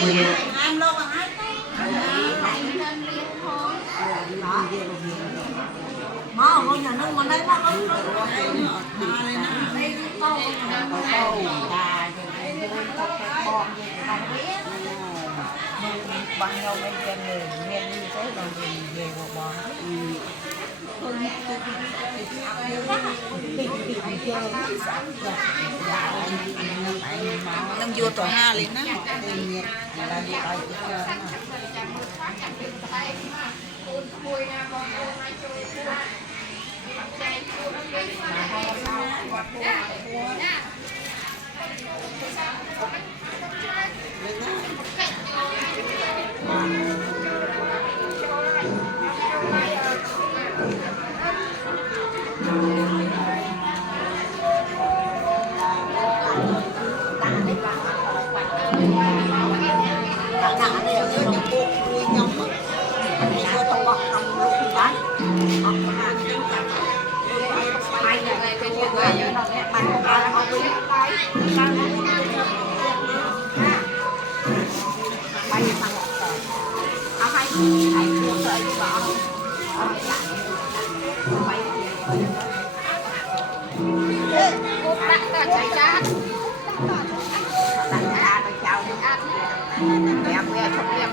em luôn mà hai mà ngôi nhà nước mà đây mà nó đây câu bằng nhau bên trên người nghe như thế còn về một bọn nâng vua tổ ha lên đó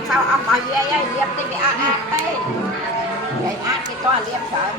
sao ông mà liệp đi cái ăn tê vậy ăn cái to liệp sợ